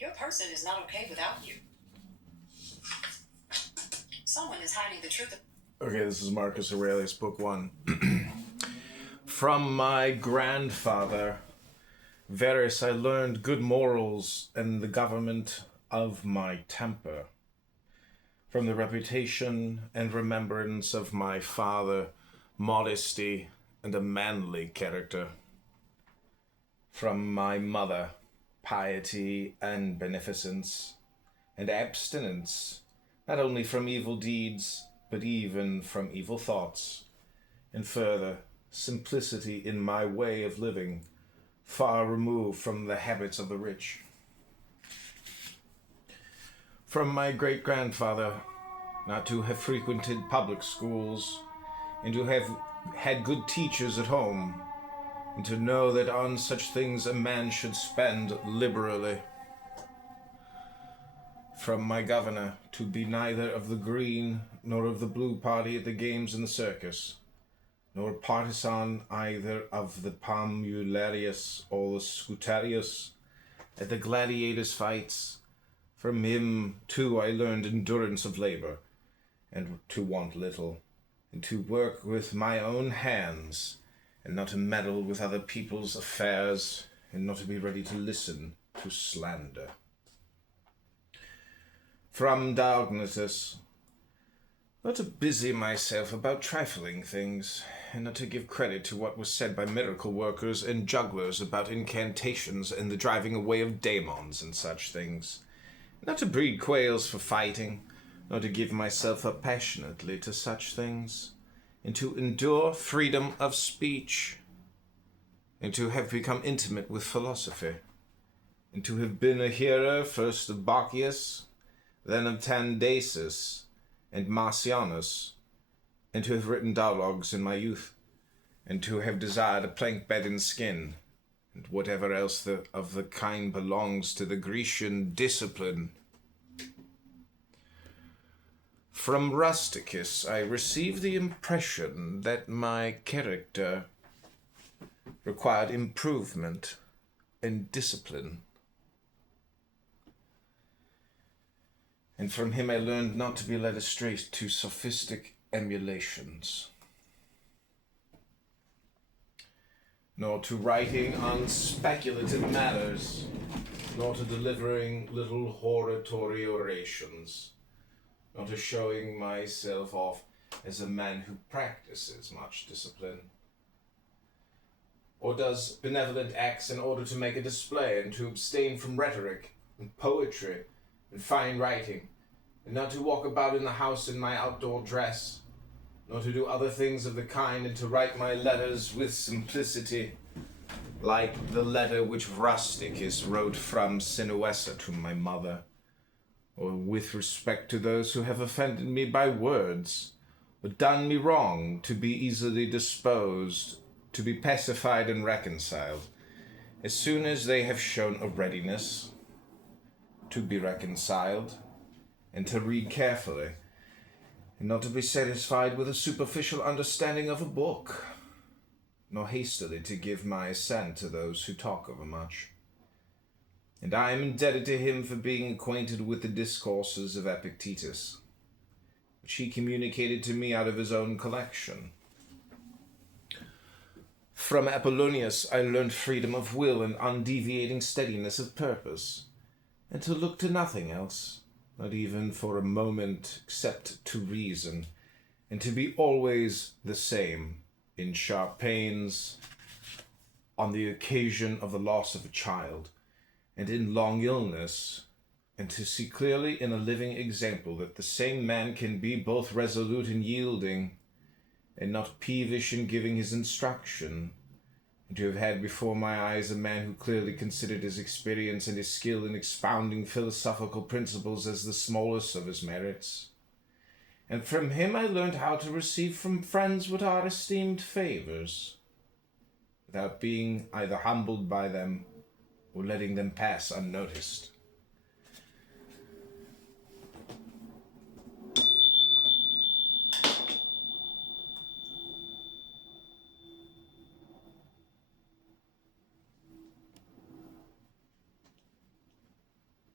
Your person is not okay without you. Someone is hiding the truth. Okay, this is Marcus Aurelius, Book 1. From my grandfather, Verus, I learned good morals and the government of my temper. From the reputation and remembrance of my father, modesty and a manly character. From my mother, piety and beneficence, and abstinence, not only from evil deeds, but even from evil thoughts, and further, simplicity in my way of living, far removed from the habits of the rich. from my great-grandfather not to have frequented public schools, and to have had good teachers at home, and to know that on such things a man should spend liberally. From my governor to be neither of the green nor of the blue party at the games and the circus, nor partisan either of the Palmularius or the Scutarius at the gladiators' fights. From him, too, I learned endurance of labor, and to want little, and to work with my own hands, and not to meddle with other people's affairs, and not to be ready to listen to slander. From Dialectic, not to busy myself about trifling things, and not to give credit to what was said by miracle workers and jugglers about incantations and the driving away of daemons and such things, not to breed quails for fighting, nor to give myself up passionately to such things, and to endure freedom of speech, and to have become intimate with philosophy, and to have been a hearer first of Bacchius, then of Tandasis and Marcianus, and to have written dialogues in my youth, and to have desired a plank bed and skin, and whatever else of the kind belongs to the Grecian discipline. From Rusticus I received the impression that my character required improvement and discipline. And from him I learned not to be led astray to sophistic emulations, nor to writing on speculative matters, nor to delivering little hortatory orations, nor to showing myself off as a man who practices much discipline, or does benevolent acts in order to make a display, and to abstain from rhetoric and poetry and fine writing, and not to walk about in the house in my outdoor dress, nor to do other things of the kind, and to write my letters with simplicity, like the letter which Rusticus wrote from Sinuessa to my mother, or with respect to those who have offended me by words, or done me wrong, to be easily disposed, to be pacified and reconciled, as soon as they have shown a readiness to be reconciled, and to read carefully, and not to be satisfied with a superficial understanding of a book, nor hastily to give my assent to those who talk overmuch. And I am indebted to him for being acquainted with the discourses of Epictetus, which he communicated to me out of his own collection. From Apollonius I learned freedom of will and undeviating steadiness of purpose, and to look to nothing else, not even for a moment, except to reason, and to be always the same in sharp pains, on the occasion of the loss of a child, and in long illness, and to see clearly in a living example that the same man can be both resolute in yielding, and not peevish in giving his instruction, and to have had before my eyes a man who clearly considered his experience and his skill in expounding philosophical principles as the smallest of his merits. And from him I learned how to receive from friends what are esteemed favors, without being either humbled by them or letting them pass unnoticed.